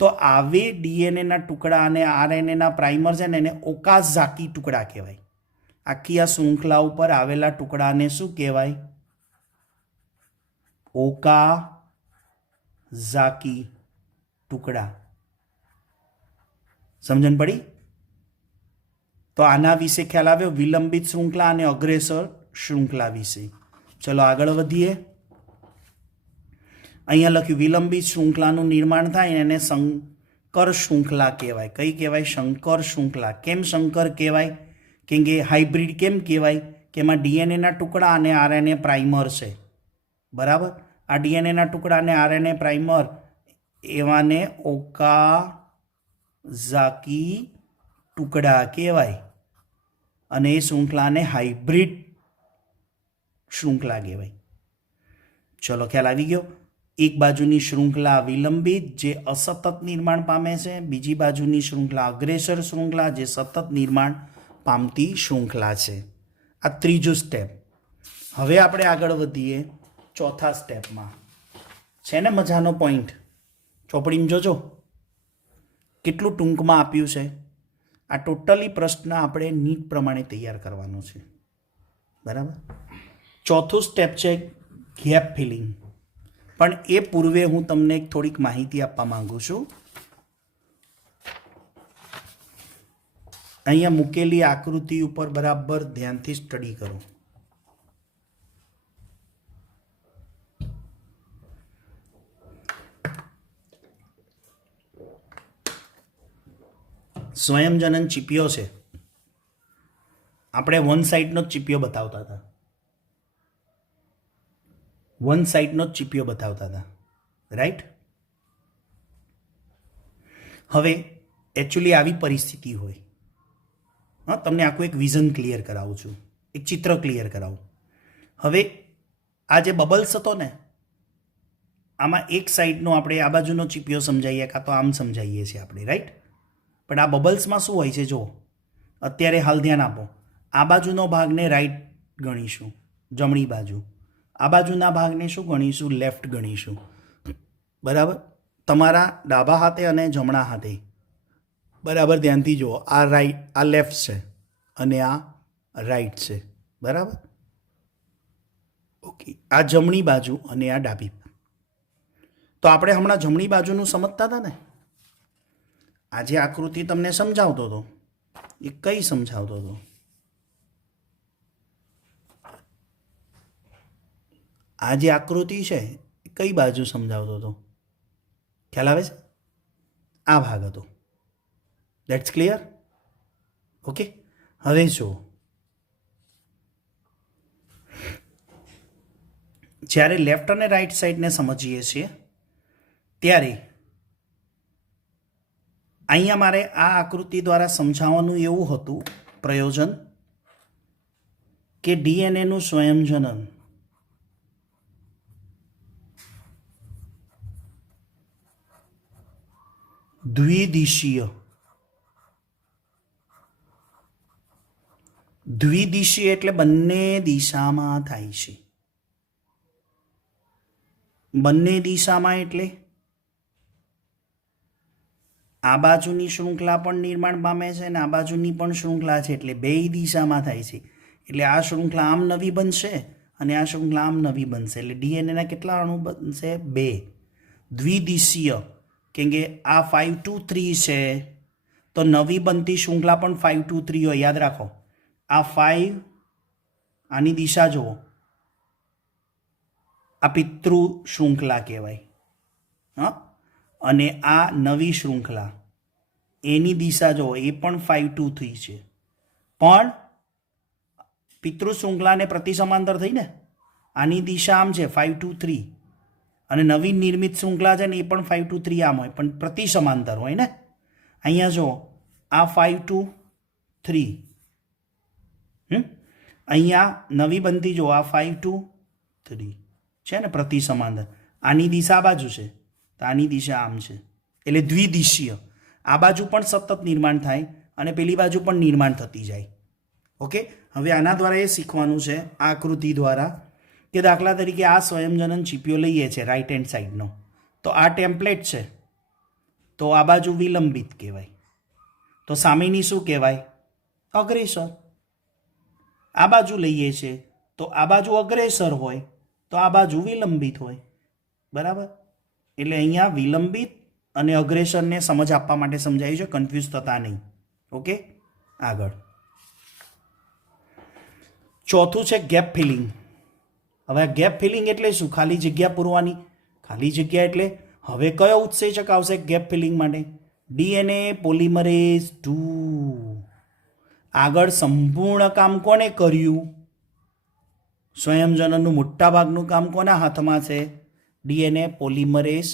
તો આવે ડીએનએના ટુકડા અને આરએનએના પ્રાઇમર છે ને એને ઓકાઝાકી ટુકડા કહેવાય. આખી આ શૃંખલા ઉપર આવેલા ટુકડાને શું કહેવાય? ઓકાઝાકી ટુકડા. સમજણ પડી? તો આના વિશે ખ્યાલ આવ્યો, વિલંબિત શૃંખલા અને અગ્રેસર શૃંખલા વિશે. ચલો આગળ વધીએ. અહીંયા લખ્યું વિલંબિત શૃંખલાનું નિર્માણ થાય એને સંકર શૃંખલા કહેવાય. કઈ કહેવાય? સંકર શૃંખલા. કેમ સંકર કહેવાય? કેમ કે હાઇબ્રિડ કેમ કહેવાય? કે એમાં ડીએનએના ટુકડા અને આરએનએ પ્રાઇમર છે. બરાબર? આ ડીએનએના ટુકડા અને આરએનએ પ્રાઇમર એવાને ઓકાઝાકી ટુકડા કહેવાય અને એ શૃંખલાને હાઇબ્રિડ શૃંખલા કહેવાય. ચલો ખ્યાલ આવી ગયો. એક બાજુની શૃંખલા વિલંબિત જે અસતત નિર્માણ પામે છે, બીજી બાજુની શૃંખલા અગ્રેસર શૃંખલા જે સતત નિર્માણ પામતી શૃંખલા છે. આ ત્રીજું સ્ટેપ. હવે આપણે આગળ વધીએ ચોથા સ્ટેપમાં. છે ને મજાનો પોઈન્ટ? ચોપડીમાં જોજો કેટલું ટૂંકમાં આપ્યું છે. આ ટોટલી પ્રશ્ન આપણે નીટ પ્રમાણે તૈયાર કરવાનો છે, બરાબર. ચોથું સ્ટેપ છે ગેપ ફિલિંગ. પણ એ પૂર્વે હું તમને થોડીક માહિતી આપવા માંગુ છું. અહીંયા મૂકેલી આકૃતિ ઉપર બરાબર ધ્યાનથી સ્ટડી કરો. સ્વયંજનન ચીપિયો છે. આપણે વન સાઈડનો જ ચીપિયો બતાવતા હતા. વન સાઈડનો જ ચીપિયો બતાવતા હતા, રાઈટ. હવે એકચ્યુઅલી આવી પરિસ્થિતિ હોય, હા, તમને આખું એક વિઝન ક્લિયર કરાવું છું, એક ચિત્ર ક્લિયર કરાવું. હવે આ જે બબલ્સ હતો ને, આમાં એક સાઈડનો આપણે આ બાજુનો ચીપિયો સમજાવીએ કાં તો આમ સમજાવીએ છીએ આપણે, રાઈટ. પણ આ બબલ્સમાં શું હોય છે? જો અત્યારે હાલ ધ્યાન આપો. આ બાજુનો ભાગને રાઈટ ગણીશું, જમણી બાજુ. આ બાજુના ભાગને શું ગણીશું? લેફ્ટ ગણીશું, બરાબર. તમારા ડાબા હાથે અને જમણા હાથે બરાબર ધ્યાનથી જુઓ. આ રાઈટ, આ લેફ્ટ છે અને આ રાઈટ છે, બરાબર. ઓકે, આ જમણી બાજુ અને આ ડાબી. તો આપણે હમણાં જમણી બાજુનું સમજતા હતા ને. આ જે આકૃતિ તમને સમજાવતો હતો એ કઈ સમજાવતો હતો? આ જે આકૃતિ છે એ કઈ બાજુ સમજાવતો હતો? ખ્યાલ આવે છે? આ ભાગ હતો. That's clear? ઓકે. હવે જુઓ, જ્યારે લેફ્ટ અને રાઈટ સાઈડને સમજીએ છીએ ત્યારે અહીંયા મારે આ આકૃતિ દ્વારા સમજાવવાનું એવું હતું પ્રયોજન કે ડીએનએનું સ્વયંજનન દ્વિદિશીય એટલે બંને દિશામાં થાય છે. બંને દિશામાં એટલે આ બાજુની શૃંખલા પણ નિર્માણ પામે છે અને આ બાજુની પણ શૃંખલા છે, એટલે બેય દિશામાં થાય છે. એટલે આ શૃંખલા આમ નવી બનશે અને આ શૃંખલા આમ નવી બનશે. એટલે ડીએનએના કેટલા અણુ બનશે? 2. દ્વિદિશીય, કેમ કે આ 523 છે તો નવી બનતી શૃંખલા પણ 523 હોય. યાદ રાખો, આ 5, આની દિશા જુઓ, આ પિતૃ શૃંખલા કહેવાય, હા. અને આ નવી શૃંખલા, એની દિશા જુઓ, એ પણ 523 છે. પણ પિતૃ શૃંખલાને પ્રતિ સમાંતર થઈ ને, આની દિશા આમ છે 523, અને નવી નિર્મિત શૃંખલા છે ને એ પણ 523 આમ હોય, પણ પ્રતિ સમાંતર હોય ને. અહીંયા જો આ 523, અહીંયા નવી બનતી જો આ 523 છે ને પ્રતિ સમાંતર. આની દિશા આ બાજુ છે તો આની દિશા આમ છે, એટલે દ્વિદિશીય. આ બાજુ પણ સતત નિર્માણ થાય અને પેલી બાજુ પણ નિર્માણ થતી જાય. ઓકે. હવે આના દ્વારા એ શીખવાનું છે આ આકૃતિ દ્વારા કે દાખલા તરીકે આ સ્વયંજનન ચીપિયો લઈએ છે રાઈટ હેન્ડ સાઈડનો, તો આ ટેમ્પલેટ છે, તો આ બાજુ વિલંબિત કહેવાય, તો સામેની શું કહેવાય? અગ્રેસર. આ બાજુ લઈએ છે તો આ બાજુ અગ્રેસર હોય તો આ બાજુ વિલંબિત હોય, બરાબર. એટલે અહીંયા વિલંબિત અને અગ્રેસરને સમજ આપવા માટે સમજાયું છે, કન્ફ્યુઝ થતા નહીં. ઓકે. આગળ ચોથું છે ગેપ ફિલિંગ. હવે ગેપ ફિલિંગ એટલે શું? ખાલી જગ્યા પૂરવાની. ખાલી જગ્યા એટલે હવે કયો ઉત્સેચક આવશે ગેપ ફિલિંગ માટે? DNA polymerase 2. આગળ સંપૂર્ણ કામ કોને કર્યું? સ્વયંજનનનું મોટાભાગનું કામ કોના હાથમાં છે? DNA polymerase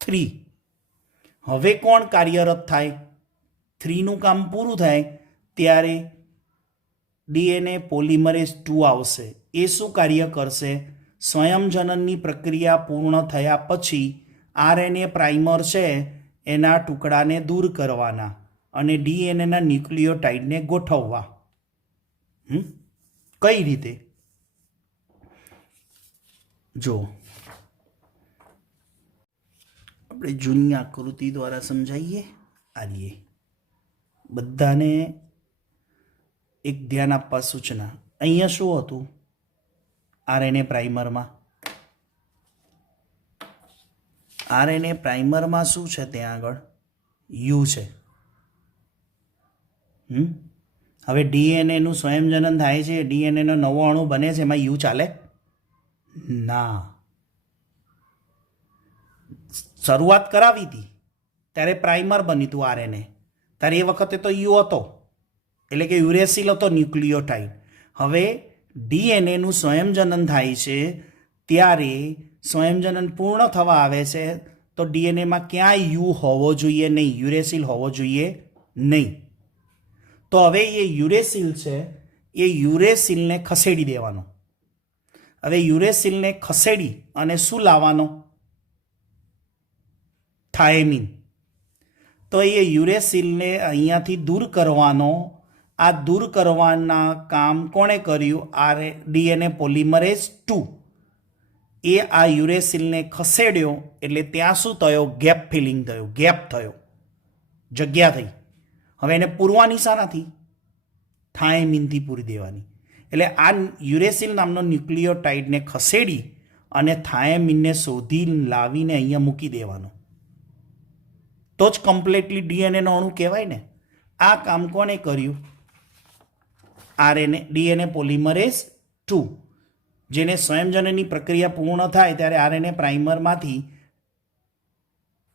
3. હવે કોણ કાર્યરત થાય? 3નું કામ પૂરું થાય ત્યારે ડીએનએ પોલિમરેઝ 2 આવશે. એ શું કાર્ય કરશે? સ્વયંજનનની પ્રક્રિયા પૂર્ણ થયા પછી આરએનએ પ્રાઇમર છે એના ટુકડાને દૂર કરવાના અને ડીએનએના ન્યુક્લિયોટાઇડને ગોઠવવા. કઈ રીતે? જો આપણે જૂની આકૃતિ દ્વારા સમજાવીએ. આલીએ બધાને એક ધ્યાન આપવા સૂચના. અહીંયા શું હતું? આરએનએ પ્રાઇમરમાં. આરએનએ પ્રાઇમરમાં શું છે? ત્યાં આગળ યુ છે. હવે ડીએનએનું સ્વયંજનન થાય છે, ડીએનએનો નવો અણુ બને છે, એમાં યુ ચાલે ના. શરૂઆત કરાવી હતી ત્યારે પ્રાઇમર બન્યું હતું આરએનએ, ત્યારે એ વખતે તો યુ હતો, એટલે કે યુરેસિલ હતો ન્યુક્લિયોટાઇડ. હવે ડીએનએનું સ્વયંજનન થાય છે ત્યારે સ્વયંજનન પૂર્ણ થવા આવે છે તો ડીએનએમાં ક્યાંય યુ હોવો જોઈએ નહીં, યુરેસિલ હોવો જોઈએ નહીં. તો હવે એ યુરેસિલ છે, એ યુરેસિલને ખસેડી દેવાનો. હવે યુરેસિલને ખસેડી અને શું લાવવાનો? થાયમીન. તો એ યુરેસિલને અહીંયાથી દૂર કરવાનો. આ દૂર કરવાના કામ કોણે કર્યું? DNA polymerase 2. એ આ યુરેસિલને ખસેડ્યો એટલે ત્યાં શું થયો? ગેપ ફિલિંગ થયો, ગેપ થયો, જગ્યા થઈ. હવે એને પૂરવાની શાનાથી? થાયમીનથી પૂરી દેવાની. એટલે આ યુરેસિલ નામનો ન્યુક્લિયોટાઇડને ખસેડી અને થાયમીનને શોધી લાવીને અહીંયા મૂકી દેવાનો. તો જ કમ્પ્લીટલી ડીએનએનો અણુ કહેવાય ને. આ કામ કોણે કર્યું? આરએનએ ડીએનએ પોલિમરેઝ 2, જેને સ્વયંજનનની પ્રક્રિયા પૂર્ણ થાય ત્યારે આરએનએ પ્રાઇમરમાંથી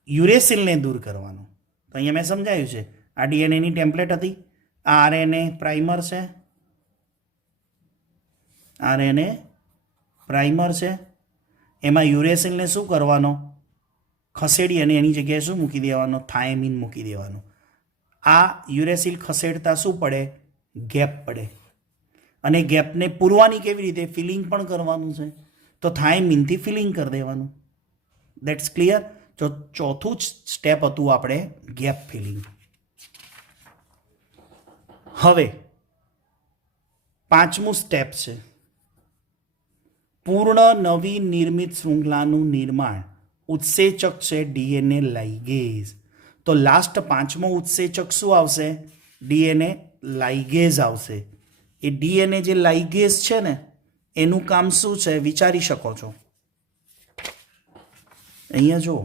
યુરેસિલને દૂર કરવાનો. તો અહીંયા મેં સમજાયું છે. આ ડીએનએની ટેમ્પલેટ હતી, આ આરએનએ પ્રાઇમર છે, આરએનએ પ્રાઇમર છે. એમાં યુરેસિલને શું કરવાનો? ખસેડી અને એની જગ્યાએ શું મૂકી દેવાનો? થાયમીન મૂકી દેવાનો. આ યુરેસિલ ખસેડતા શું પડે? ગેપ પડે. અને ગેપને પૂરવાની કેવી રીતે? ફિલિંગ પણ કરવાનું છે, તો થાયમીનથી ફિલિંગ કરી દેવાનું. That's clear. તો ચોથું જ સ્ટેપ હતું આપણે ગેપ ફિલિંગ. હવે પાંચમું સ્ટેપ છે પૂર્ણ નવી નિર્મિત શૃંખલાનું નિર્માણ. ઉત્સેચક છે ડીએનએ લાઇગેઝ. તો લાસ્ટ પાંચમો ઉત્સેચક શું આવશે? ડીએનએ લાઇગેઝ આવશે. એ ડીએનએ જે લાઇગેઝ છે ને એનું કામ શું છે વિચારી શકો છો. અહીંયા જુઓ.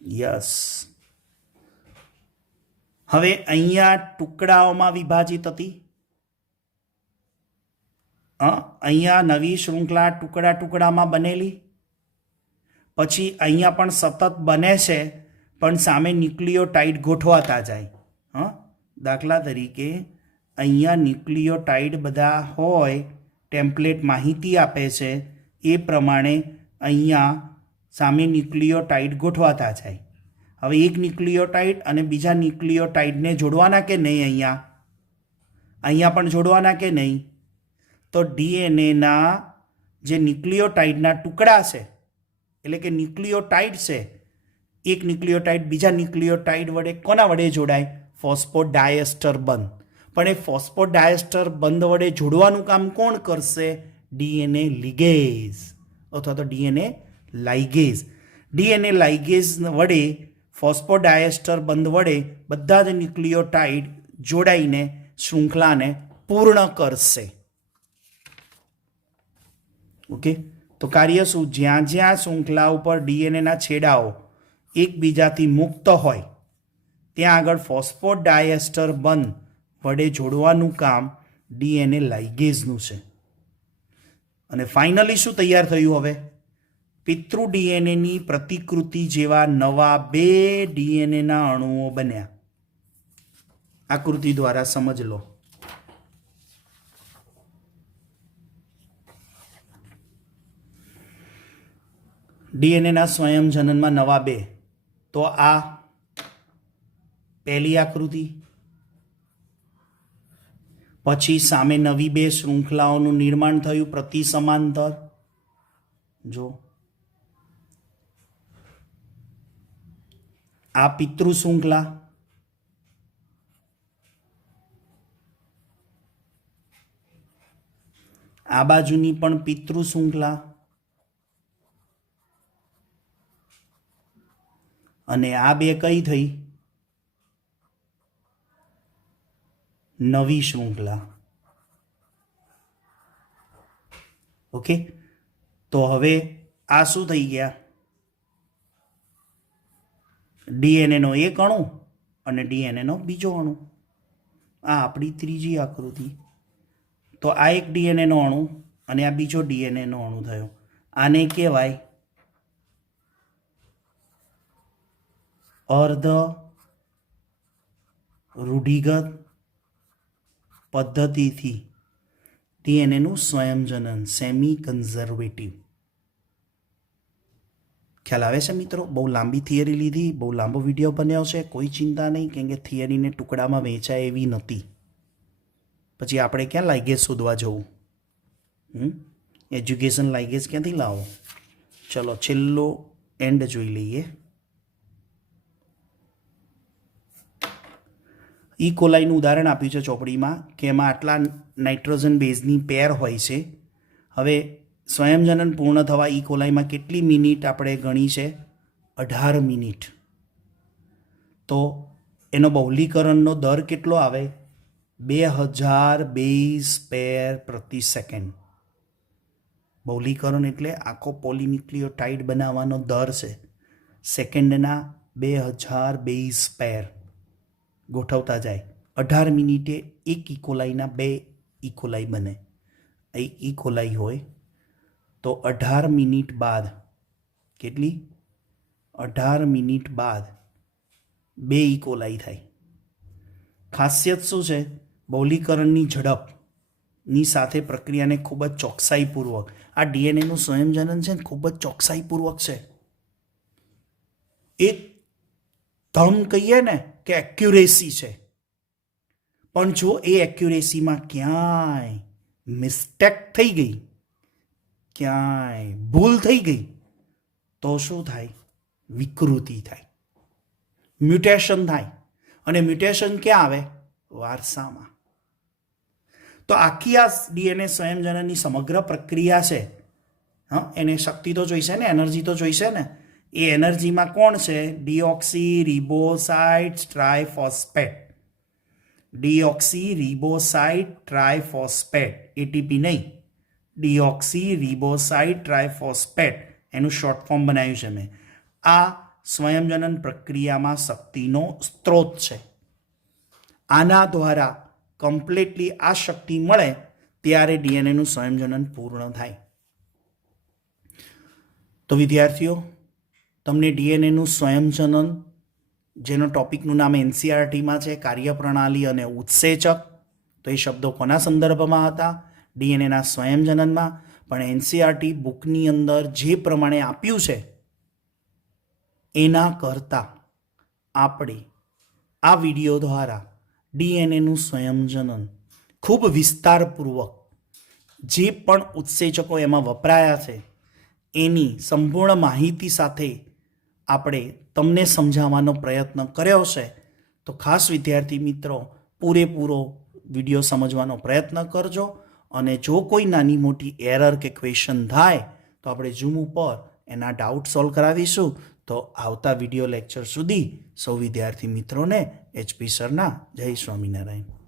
યસ. હવે અહીંયા ટુકડાઓમાં વિભાજિત હતી. અહીંયા નવી શૃંખલા ટુકડા ટુકડામાં બનેલી. પછી અહીંયા પણ સતત બને છે, પણ સામે ન્યુક્લિયોટાઇડ ગોઠવાતા જાય. દાખલા તરીકે અહીંયા ન્યુક્લિયોટાઇડ બધા હોય, ટેમ્પલેટ માહિતી આપે છે એ પ્રમાણે અહીંયા સામે ન્યુક્લિયોટાઇડ ગોઠવાતા જાય. હવે એક ન્યુક્લિયોટાઇડ અને બીજા ન્યુક્લિયોટાઇડને જોડવાના કે નહીં? અહીંયા પણ જોડવાના કે નહીં? તો ડીએનએના જે ન્યુક્લિયોટાઇડના ટુકડા છે, એટલે કે ન્યુક્લિયોટાઇડ છે, એક ન્યુક્લિયોટાઇડ બીજા ન્યુક્લિયોટાઇડ વડે કોના વડે જોડાય? ફોસ્ફોડાયસ્ટર બંધ. પણ એ ફોસ્ફોડાયસ્ટર બંધ વડે જોડવાનું કામ કોણ કરશે? ડીએનએ લિગેઝ અથવા તો ડીએનએ લાઇગેઝ. ડીએનએ લાઇગેઝ વડે ફોસ્ફોડાયસ્ટર બંધ વડે બધા જ ન્યુક્લિયોટાઇડ જોડાઈને શૃંખલાને પૂર્ણ કરશે. ઓકે. તો કાર્ય શું? જ્યાં જ્યાં શૃંખલા ઉપર ડીએનએના છેડાઓ એકબીજાથી મુક્ત હોય ત્યાં આગળ ફોસ્ફોડાયસ્ટર બંધ વડે જોડવાનું કામ ડીએનએ લાઇગેઝનું છે. અને ફાઇનલી શું તૈયાર થયું? હવે પિતૃ ડીએનએની પ્રતિકૃતિ જેવા નવા 2 ડીએનએના અણુઓ બન્યા. આકૃતિ દ્વારા સમજ લો. ડીએનએના સ્વયંજનનમાં નવા 2. તો આ પહેલી આકૃતિ. પછી સામે નવી 2 શૃંખલાઓનું નિર્માણ થયું પ્રતિ સમાંતર. જો આ પિતૃ શૃંખલા, આ બાજુની પણ પિતૃ શૃંખલા, અને આ બે કઈ થઈ? નવી શૃંખલા. ઓકે, તો હવે આ શું થઈ ગયા? ડીએનએનો એક અણુ અને ડીએનએનો બીજો અણુ. આ આપણી ત્રીજી આકૃતિ. તો આ એક ડીએનએનો અણુ અને આ બીજો ડીએનએનો અણુ થયો. આને કહેવાય અર્ધ રૂઢિગત પદ્ધતિથી ડીએનએનું સ્વયંજનન, સેમી કન્ઝર્વેટિવ. ખ્યાલ આવે છે મિત્રો? બહુ લાંબી થિયરી લીધી, બહુ લાંબો વિડીયો બન્યો છે. કોઈ ચિંતા નહીં, કેમ કે થિયરીને ટુકડામાં વહેંચાય એવી નથી. પછી આપણે ક્યાં લાઇગેજ શોધવા જવું? એજ્યુકેશન લાઇગેજ ક્યાંથી લાવો? ચલો છેલ્લો એન્ડ જોઈ લઈએ. ઈ કોલાઈનું ઉદાહરણ આપ્યું છે ચોપડીમાં કે એમાં આટલા નાઇટ્રોજન બેઝની પેર હોય છે. હવે સ્વયંજનન પૂર્ણ થવા ઈ કોલાઈમાં કેટલી મિનિટ આપણે ગણી છે? 18 મિનિટ. તો એનો બહુલીકરણનો દર કેટલો આવે? 2000 બેઝ પેર પ્રતિ સેકન્ડ. બહુલીકરણ એટલે આખો પોલીન્યુક્લિયોટાઇડ બનાવવાનો દર છે. સેકન્ડના 2000 બેઝ પેર ગોઠવતા જાય. 18 મિનિટે એક ઇકોલાઈના 2 ઇકોલાઈ બને. એ ઇકોલાઈ હોય તો 18 મિનિટ બાદ કેટલી? 18 મિનિટ બાદ 2 ઇકોલાઈ થાય. ખાસિયત શું છે? બહુલીકરણની ઝડપની સાથે પ્રક્રિયાને ખૂબ જ ચોકસાઈપૂર્વક, આ ડીએનએનું સ્વયંજનન છે ને ખૂબ જ ચોકસાઈપૂર્વક છે. એકદમ કહીએ ને કે એક્યુરેસી છે. પણ જો એ એક્યુરેસીમાં ક્યાંય મિસ્ટેક થઈ ગઈ, ક્યાંય ભૂલ થઈ ગઈ, તો શું થાય? વિકૃતિ થાય, મ્યુટેશન થાય. અને મ્યુટેશન ક્યાં આવે? વારસામાં. તો આખી આ ડીએનએ સ્વયંજનનની સમગ્ર પ્રક્રિયા છે. એને શક્તિ તો જોઈશે ને, એનર્જી તો જોઈશે ને. એ એનર્જીમાં કોણ છે? ડીઓક્સી રિબોસાઇડ ટ્રાયફોસ્ફેટ. ડીઓક્સી રિબોસાઇડ ટ્રાયફોસ્ફેટ, એટીપી નહીં, ડીઓક્સી રિબોસાઇડ ટ્રાયફોસ્ફેટ એનું શોર્ટ ફોર્મ બનાવ્યું છે મેં. આ સ્વયંજનન પ્રક્રિયામાં શક્તિનો સ્ત્રોત છે. આના દ્વારા કમ્પ્લીટલી આ શક્તિ મળે ત્યારે ડીએનએનું સ્વયંજનન પૂર્ણ થાય. તો વિદ્યાર્થીઓ, તમને ડીએનએનું સ્વયંજનન, જેનો ટોપિકનું નામ એનસીઆરટીમાં છે, કાર્યપ્રણાલી અને ઉત્સેચક, તો એ શબ્દો કોના સંદર્ભમાં હતા? ડીએનએના સ્વયંજનનમાં. પણ એનસીઆરટી બુકની અંદર જે પ્રમાણે આપ્યું છે એના કરતાં આપણે આ વિડીયો દ્વારા ડીએનએનું સ્વયંજનન ખૂબ વિસ્તારપૂર્વક જે પણ ઉત્સેચકો એમાં વપરાયા છે એની સંપૂર્ણ માહિતી સાથે આપણે તમને સમજાવવાનો પ્રયત્ન કર્યો છે. તો ખાસ વિદ્યાર્થી મિત્રો, પૂરેપૂરો વિડીયો સમજવાનો પ્રયત્ન કરજો. અને જો કોઈ નાની મોટી એરર કે ક્વેશ્ચન થાય તો આપણે ઝૂમ ઉપર એના ડાઉટ સોલ્વ કરાવીશું. તો આવતા વિડીયો લેક્ચર સુધી સૌ વિદ્યાર્થી મિત્રોને એચપી સરના જય સ્વામિનારાયણ.